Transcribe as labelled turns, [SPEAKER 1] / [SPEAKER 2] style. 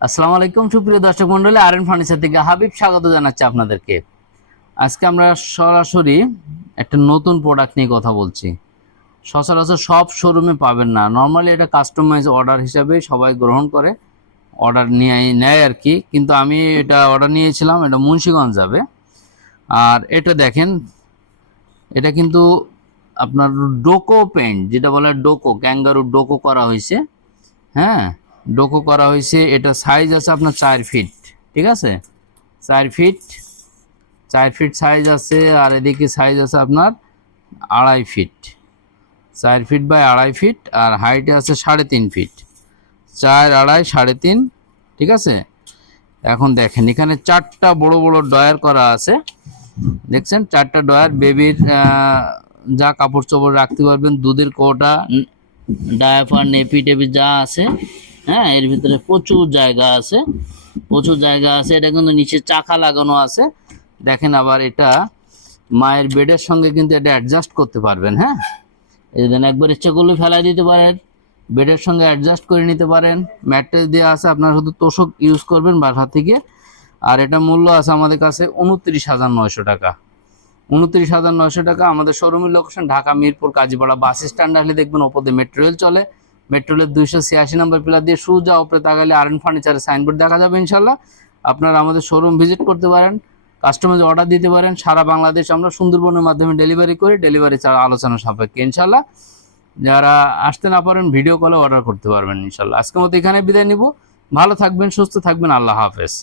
[SPEAKER 1] আসসালামু আলাইকুম, সুপ্রিয় দর্শক মন্ডলী আর এন ফার্নিচার থেকে হাবিব স্বাগত জানাচ্ছি আপনাদেরকে। আজকে আমরা সরাসরি একটা নতুন প্রোডাক্ট নিয়ে কথা বলছি। সচরাচর সব শোরুমে পাবেন না। নর্মালি এটা কাস্টমাইজ অর্ডার হিসাবে সবাই গ্রহণ করে অর্ডার নিয়ে নেয় আর কি। কিন্তু আমি এটা অর্ডার নিয়েছিলাম, এটা মুন্সিগঞ্জ যাবে। আর এটা দেখেন, এটা কিন্তু আপনার ডোকো পেন্ট যেটা বলে ডোকো ক্যাঙ্গারু ডোকো করা হয়েছে। হ্যাঁ? ডোকো করা হয়েছে। এটা সাইজ আছে আপনার চার ফিট ঠিক আছে? চার ফিট চার ফিট সাইজ আছে আর এদিকে সাইজ আছে আপনার আড়াই ফিট চার ফিট বাই আড়াই ফিট আর হাইটে আছে সাড়ে তিন ফিট চার আড়াই, সাড়ে তিন, ঠিক আছে? এখন দেখেন, এখানে চারটা বড় বড় ডয়ার করা আছে। দেখছেন? চারটা ডয়ার বেবির যা কাপড় চোপড় রাখতে পারবেন, দুধের কোটা ডায়াফার নেপি টেপি যা আছে। হ্যাঁ এর ভিতরে প্রচুর জায়গা আছে। প্রচুর জায়গা আছে। এটা কিন্তু নিচে চাকা লাগানো আছে। দেখেন আবার এটা মায়ের বেডের সঙ্গে কিন্তু এটা অ্যাডজাস্ট করতে পারবেন হ্যাঁ? এই দেন একবার ইচ্ছে করলে ফেলাই দিতে পারেন, বেডের সঙ্গে অ্যাডজাস্ট করে নিতে পারেন। ম্যাট্রেস দেওয়া আছে, আপনারা শুধু তোষক ইউজ করবেন বাসা থেকে। আর এটা মূল্য আছে আমাদের কাছে উনত্রিশ হাজার নয়শো টাকা। উনত্রিশ হাজার নয়শো টাকা আমাদের শোরুমের location Dhaka, Mirpur, Kazipara, bus stand আসলে দেখবেন ওপরে মেট্রো রেল চলে। মেট্রো রেলের দুইশো ছিয়াশি নম্বর পিলার দিয়ে সোজা ওপরে তাকালে আর এন ফার্নিচারের সাইনবোর্ড দেখা যাবে ইনশাল্লাহ আপনারা আমাদের শোরুম ভিজিট করতে পারেন কাস্টমার অর্ডার দিতে পারেন। সারা বাংলাদেশ আমরা সুন্দরবনের মাধ্যমে ডেলিভারি করি ডেলিভারি ছাড়া আলোচনা সাপেক্ষে ইনশাল্লাহ যারা আসতে না পারেন ভিডিও কলে অর্ডার করতে পারবেন ইনশাল্লাহ আজকের মতো এখানে বিদায় নিব। ভালো থাকবেন, সুস্থ থাকবেন। আল্লাহ হাফেজ।